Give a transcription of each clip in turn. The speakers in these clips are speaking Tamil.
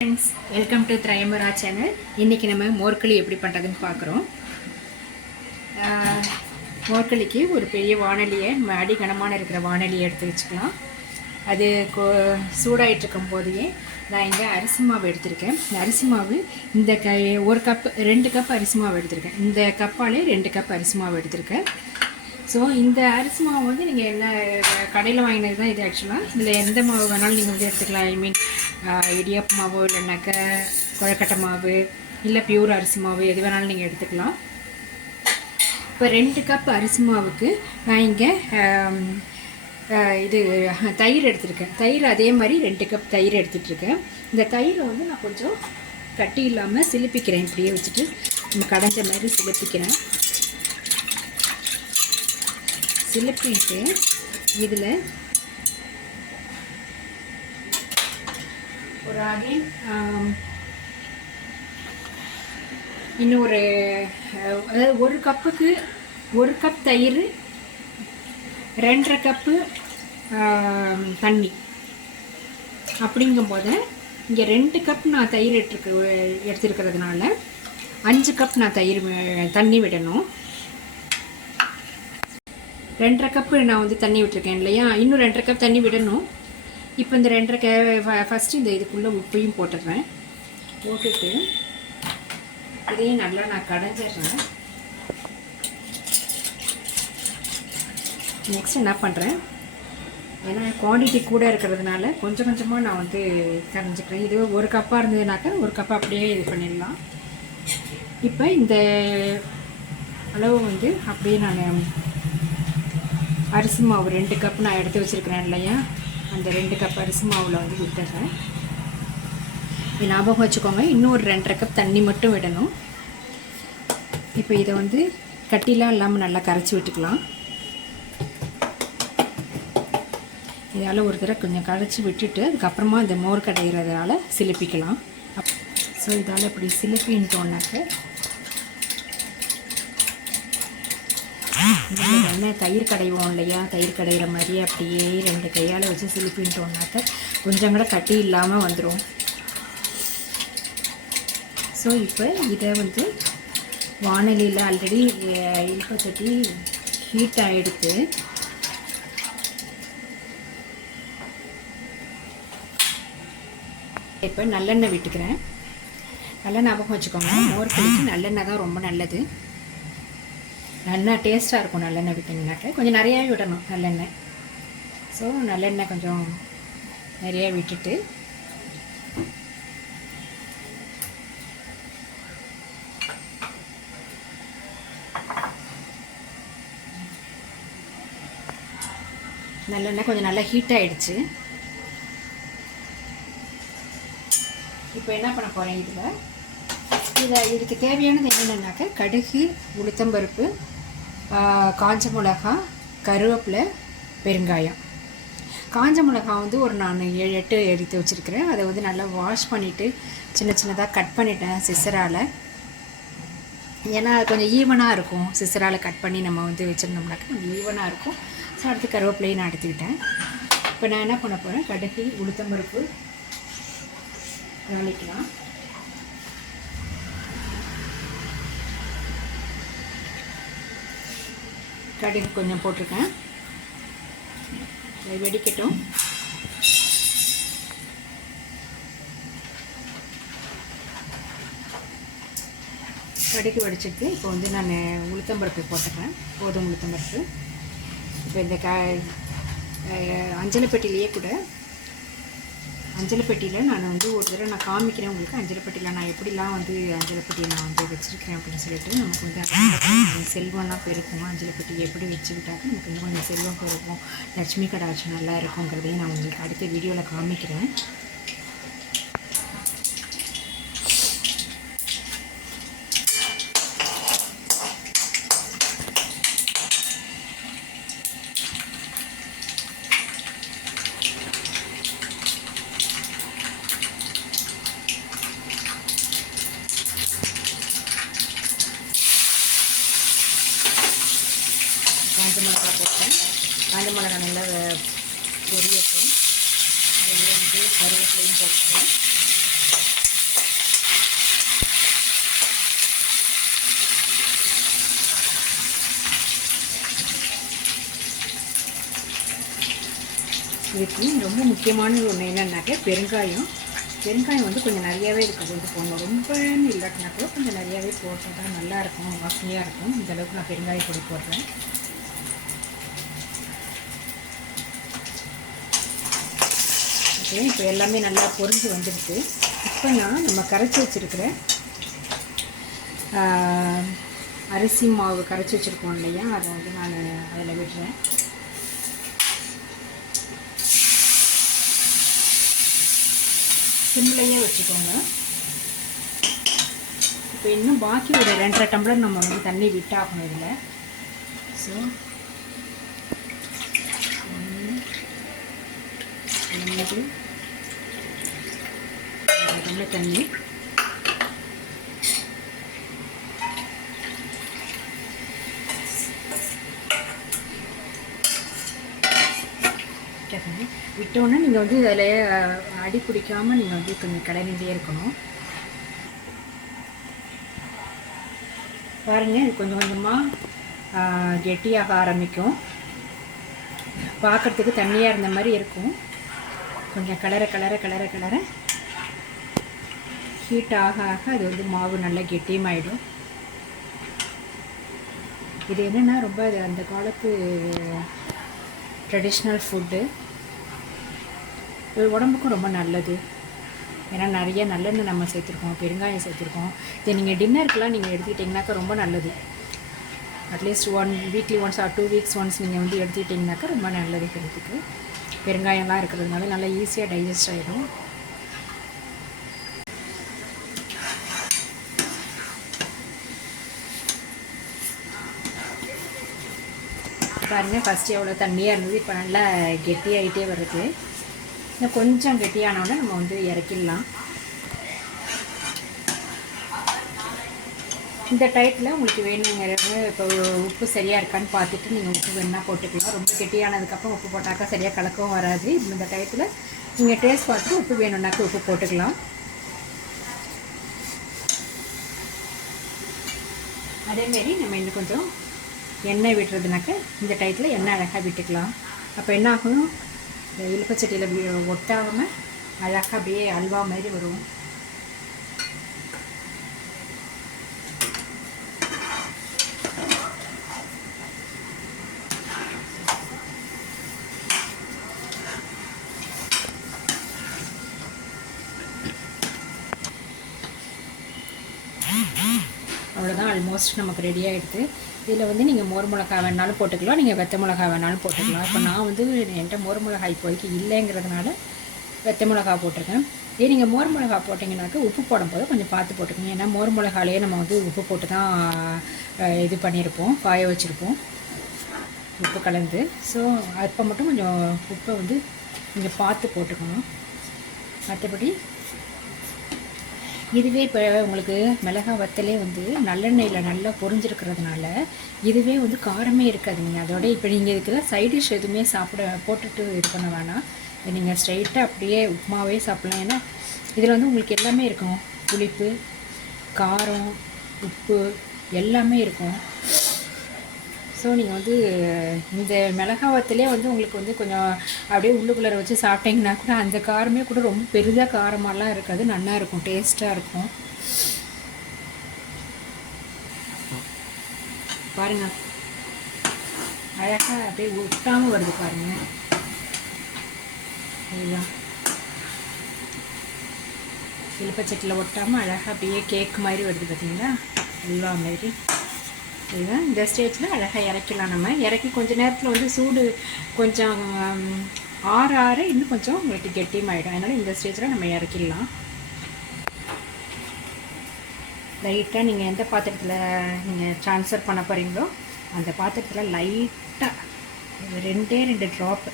फ्रेंड्स वेलकम टू त्रयंबरा चैनल इनकी நம்ம மோர்க்களி எப்படி பண்றதுன்னு பார்க்கறோம் மோர்க்களிக்கு ஒரு பெரிய வாணலியை அடி கனமான இருக்கிற வாணலியை எடுத்து வச்சுக்கலாம் அது சூடாயிட்டு இருக்கும்போதே நான் இங்க அரிசி மாவு எடுத்துர்க்கேன் அரிசி மாவு இந்த ஒரு கப் 2 கப் அரிசி மாவு எடுத்துர்க்கேன் இந்த கப்பாலே 2 கப் அரிசி மாவு எடுத்துர்க்கேன் சோ இந்த அரிசி மாவு வந்து நீங்க என்ன கடையில வாங்குனது தான் இது एक्चुअली இதுல எந்த மாவு வேணாலும் நீங்க வந்து எடுத்துக்கலாம் ஐ மீன் இடியாப்ப மாவு இல்லனாக்க கொழுக்கட்டை மாவு இல்ல பியூர் அரிசி மாவு எது வேணாலும் நீங்க எடுத்துக்கலாம் இப்போ 2 கப் அரிசி மாவுக்கு நான் இங்க இது தயிர் எடுத்துர்க்கேன் தயிர் அதே மாதிரி 2 கப் தயிர் எடுத்துட்டு இருக்கேன் இந்த தயிரை வந்து நான் கொஞ்சம் கட்டி இல்லாம சிலிப்பிக்கிறேன் இப்படியே வச்சிட்டு நம்ம கடைஞ்ச மாதிரி சிலிப்பிக்கிறேன் சிலிப்பிட்டு இதுல ஒரு அகைன் இன்னொரு ஒரு கப்புக்கு ஒரு கப் தயிர் 2.5 கப் தண்ணி அப்படிங்கும்போது இங்க 2 கப் நான் தயிர் எடுத்துக்கிறதுனால 5 கப் நான் தண்ணி விடணும் 2.5 கப் நான் வந்து தண்ணி விட்டுருக்கேன் இல்லையா இன்னும் 2.5 கப் தண்ணி விடணும் இப்போ இந்த 2.5 ஃபர்ஸ்ட் இந்த இதுக்குள்ள உப்பையும் போட்டுறேன் போட்டுட்டு இதையும் நல்லா நான் கடைஞ்சிடுறேன் நெக்ஸ்ட் என்ன பண்றேன் ஏன்னா குவாண்டிட்டி கூட இருக்கிறதுனால கொஞ்சம் கொஞ்சமா நான் வந்து கடைஞ்சிக்கிறேன் இது ஒரு கப்பா இருந்ததுனாக்க ஒரு கப் அப்படியே இது பண்ணிடலாம் இப்போ இந்த அளவு வந்து அப்படியே நான் அரிசி மாவு 2 கப் நான் எடுத்து வச்சிருக்கேன் இல்லையா அந்த 2 கப் அரிசி மாவுல வந்து விட்டுறேன் இது ஞாபகம் வச்சுக்கோங்க இன்னும் ஒரு 2.5 கப் தண்ணி மட்டும் விடணும் இப்போ இத வந்து கட்டிலாம் இல்லாம நல்லா கரைச்சி விட்டுக்கலாம் இதால ஒரு தடவை கொஞ்சம் கரைச்சி விட்டுட்டு அதுக்கு அப்புறமா இந்த மோர் கடையிறதால சிலிப்பிக்கலாம் சோ இதால இப்படி சிலிப்பிட்டோம்னாக்க என்ன தயிர் கடைவோம் இல்லையா தயிர் கடையிற மாதிரி அப்படியே 2 கையால வச்சு சிலிப்பிட்டோம்னாக்க கொஞ்சம் கூட கட்டி இல்லாம வந்துரும் சோ இப்போ இத வந்து வாணலில ஆல்ரெடி இல்பச்சட்டி ஹீட் ஆயிடுச்சு இப்போ நல்லெண்ணெய் விட்டுக்கிறேன் நல்லெண்ணெய் ஞாபகம் வச்சுக்கோங்க மோர்க்களிக்கு நல்லெண்ணெய் தான் ரொம்ப நல்லது நல்லா டேஸ்டா இருக்கும் நல்லெண்ணெய் விட்டீங்கனாக்க கொஞ்சம் நிறையவே விடணும் நல்லெண்ணெய் சோ நல்லெண்ணெய் கொஞ்சம் நிறைய விட்டுட்டு நல்லெண்ணெய் கொஞ்சம் நல்லா ஹீட் ஆயிடுச்சு இப்போ என்ன பண்ண போறேன் இதுக்கு தேவையானது என்னன்னாக்க கடுகு உளுத்தம்பருப்பு காஞ்ச மிளகாய் கருவேப்பிலை பெருங்காயம் காஞ்ச மிளகாய் வந்து ஒரு நான் 7-8 எடுத்து வச்சிருக்கேன் அதை வந்து நல்லா வாஷ் பண்ணிட்டு சின்ன சின்னதா கட் பண்ணிட்டேன் சிசரால ஏன்னா கொஞ்சம் ஈவனா இருக்கும் சிசரால கட் பண்ணி நம்ம வந்து வெச்சிரணும்னாக்க கொஞ்சம் ஈவனா இருக்கும் சோ அடுத்து கருவேப்பிலையை நான் எடுத்துக்கிட்டேன் இப்போ நான் என்ன பண்ண போறேன் கடுகு உளுத்தம்பருப்பு தாளிக்கலாம் கடுகு கொஞ்சம் போட்டுருக்கேன் இது வெடிக்கட்டும் கடுகு வெடிச்சிட்டு இப்போ வந்து நான் உளுத்தம்பருப்பு போட்டுக்கிறேன் கோதுமை உளுத்தம்பருப்பு இப்போ இந்த அஞ்சலை பெட்டிலேயே கூட அஞ்சலை பெட்டியில் நான் வந்து ஒரு தடவை நான் காமிக்கிறேன் உங்களுக்கு அஞ்சலை பெட்டியில் நான் எப்படிலாம் வந்து அஞ்சலை பெட்டியை நான் வந்து வச்சுருக்கிறேன் அப்படின்னு சொல்லிட்டு நமக்கு வந்து செல்வம்லாம் பெருக்கும் அஞ்சலை பெட்டி எப்படி வச்சு விட்டாக்க நமக்கு இன்னும் கொஞ்சம் செல்வம் பெருக்கும் லட்சுமி கடாட்சி நல்லா இருக்குங்கிறதையும் நான் உங்களுக்கு அடுத்த வீடியோவில் காமிக்கிறேன் காஞ்ச மிளகாய் போட்டேன் காஞ்ச மிளகாய் நல்லா பொரியட்டும் அதில் வந்து கருவேப்பிலையும் போட்டுக்கலாம் இதுக்கு ரொம்ப முக்கியமான ஒன்று என்னென்னாக்க பெருங்காயம். பெருங்காயம் வந்து கொஞ்சம் நிறையாவே இருக்கிறது வந்து போடணும். ரொம்பன்னு இல்லாட்டினா கூட கொஞ்சம் நிறையாவே போட்டால் தான் நல்லாயிருக்கும், வாசனையாக இருக்கும். இந்தளவுக்கு நான் பெருங்காய பொடி போடுறேன். ஓகே, இப்போ எல்லாமே நல்லா பொரிஞ்சு வந்துடுது. இப்போ நான் நம்ம கரைச்சி வச்சுருக்கிற அரிசி மாவு கரைச்சி வச்சுருக்கோம் இல்லையா, அதை வந்து நான் அதில் விடுறேன். சிம்லையே வச்சுக்கோங்க. இப்போ இன்னும் பாக்கி ஒரு 2.5 டம்ளர் நம்ம வந்து தண்ணி விட்டாகணும் இதில். ஸோ 2 டம்ளர் தண்ணி. விட்டோன்னே நீங்கள் வந்து அதில் அடி பிடிக்காமல் நீங்கள் வந்து கொஞ்சம் கிளறிட்டே இருக்கணும். பாருங்கள், இது கொஞ்சம் கொஞ்சமாக கெட்டியாக ஆரம்பிக்கும். பார்க்குறதுக்கு தண்ணியாக இருந்த மாதிரி இருக்கும். கொஞ்சம் கலர ஹீட் ஆக அது வந்து மாவு நல்லா கெட்டியமாயிடும். இது என்னென்னா ரொம்ப அந்த காலத்து ட்ரெடிஷ்னல் ஃபுட்டு. இது உடம்புக்கும் ரொம்ப நல்லது. ஏன்னா நிறைய நல்லெண்ணெய் நம்ம சேர்த்துருக்கோம், பெருங்காயம் சேர்த்துருக்கோம். இதை நீங்கள் டின்னருக்கெலாம் நீங்கள் எடுத்துக்கிட்டிங்கனாக்கா ரொம்ப நல்லது. At least weekly once or 2 weeks once நீங்கள் வந்து எடுத்துக்கிட்டிங்கனாக்கா ரொம்ப நல்லது ஹெல்த்துக்கு. பெருங்காயம்லாம் இருக்கிறதுனால நல்லா ஈஸியாக டைஜஸ்ட் ஆகிடும். பாருங்கள், ஃபஸ்ட்டு எவ்வளோ தண்ணியாக இருந்தது, இப்போ நல்லா கெட்டியாகிட்டே வருது. இன்னும் கொஞ்சம் கெட்டியானோடனே நம்ம வந்து இறக்கிடலாம். இந்த டயத்தில் உங்களுக்கு வேணுங்கிறது இப்போ உப்பு சரியாக இருக்கான்னு பார்த்துட்டு நீங்கள் உப்பு வேணுன்னா போட்டுக்கலாம். ரொம்ப கெட்டியானதுக்கப்புறம் உப்பு போட்டாக்கா சரியாக கலக்கவும் வராது. இந்த டயத்தில் நீங்கள் டேஸ்ட் பார்த்துட்டு உப்பு வேணும்னாக்க உப்பு போட்டுக்கலாம். அதேமாரி நம்ம இன்னும் கொஞ்சம் எண்ணெய் விட்டுறதுனாக்க இந்த டயத்தில் எண்ணெய் அழகாக விட்டுக்கலாம். அப்போ என்ன ஆகும், இலுப்பச்சட்டியில் ஒட்டாமல் அழகாக அப்படியே அல்வா மாதிரி வரும். அவ்வளோதான், ஆல்மோஸ்ட் நமக்கு ரெடி ஆகிடுது. இதில் வந்து நீங்கள் மோர் மிளகா வேணாலும் போட்டுக்கலாம், நீங்கள் வெத்த மிளகா வேணாலும் போட்டுக்கலாம். இப்போ நான் வந்து என்கிட்ட மோர் மிளகாய் இப்போதைக்கு இல்லைங்கிறதுனால வெத்த மிளகா போட்டிருக்கேன். இதே நீங்கள் மோர் மிளகா போட்டிங்கனாக்கா உப்பு போடும்போது கொஞ்சம் பார்த்து போட்டுக்கோங்க. ஏன்னா மோர் மிளகாலேயே நம்ம வந்து உப்பு போட்டு தான் இது பண்ணியிருப்போம், காய வச்சுருப்போம் உப்பு கலந்து. ஸோ அப்போ மட்டும் கொஞ்சம் உப்பை வந்து கொஞ்சம் பார்த்து போட்டுக்கணும். மற்றபடி இதுவே இப்போ உங்களுக்கு மிளகா வத்தலே வந்து நல்லெண்ணெயில் நல்லா பொரிஞ்சிருக்கிறதுனால இதுவே வந்து காரமே இருக்காது. நீங்கள் அதோட இப்போ நீங்கள் இதுக்கு சைடிஷ் எதுவுமே போட்டுட்டு இது பண்ண வேணாம். நீங்கள் ஸ்ட்ரைட்டாக அப்படியே உப்புமாவே சாப்பிட்லாம். ஏன்னா இதில் வந்து உங்களுக்கு எல்லாமே இருக்கும், புளிப்பு, காரம், உப்பு எல்லாமே இருக்கும். ஸோ நீங்கள் வந்து இந்த மிளகா வத்தலே வந்து உங்களுக்கு வந்து கொஞ்சம் அப்படியே உள்ளுக்குள்ளே வச்சு சாப்பிட்டிங்கன்னா கூட அந்த காரமே கூட ரொம்ப பெரிதாக காரமாலாம் இருக்காது, நல்லா இருக்கும், டேஸ்ட்டாக இருக்கும். பாருங்கள், அழகாக அப்படியே ஒட்டாமல் வருது பாருங்கள். இதுதான் இலுப்பச்சட்டியில் ஒட்டாமல் அழகாக அப்படியே கேக் மாதிரி வருது பார்த்தீங்களா, எல்லா மாதிரி. இதுதான் இந்த ஸ்டேஜில் அழகாக இறக்கலாம். நம்ம இறக்கி கொஞ்சம் நேரத்தில் வந்து சூடு கொஞ்சம் ஆற இன்னும் கொஞ்சம் உங்களுக்கு கெட்டியமாகிடும். அதனால் இந்த ஸ்டேஜில் நம்ம இறக்கிடலாம். லைட்டாக நீங்கள் எந்த பாத்திரத்தில் நீங்கள் ட்ரான்ஸ்ஃபர் பண்ண போகிறீங்களோ அந்த பாத்திரத்தில் லைட்டாக 2 ட்ராப்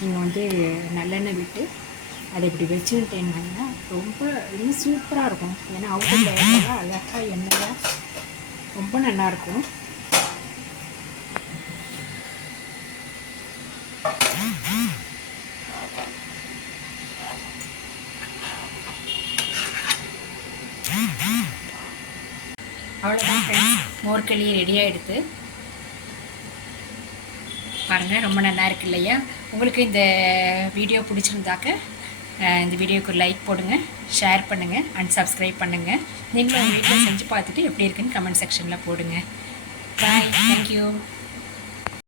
நீங்கள் வந்து நல்லெண்ணெய் விட்டு அதை இப்படி வச்சுக்கிட்டீங்கன்னா ரொம்ப இன்னும் சூப்பராக இருக்கும். ஏன்னா அவுட்டரில் அழகாக எண்ணெயாக ரொம்ப நல்லாயிருக்கும். அவ்வளோதான் ஃப்ரெண்ட்ஸ், மோர்களி ரெடி ஆகிடுது. பாருங்கள், ரொம்ப நல்லா இருக்கு இல்லையா? உங்களுக்கு இந்த வீடியோ பிடிச்சிருந்தாக்க இந்த வீடியோக்கு லைக் போடுங்க, ஷேர் பண்ணுங்கள் அண்ட் சப்ஸ்கிரைப் பண்ணுங்கள். நீங்களும் உங்கள் வீட்டில் செஞ்சு பார்த்துட்டு எப்படி இருக்குன்னு கமெண்ட் செக்ஷனில் போடுங்க. பாய், தேங்க்யூ.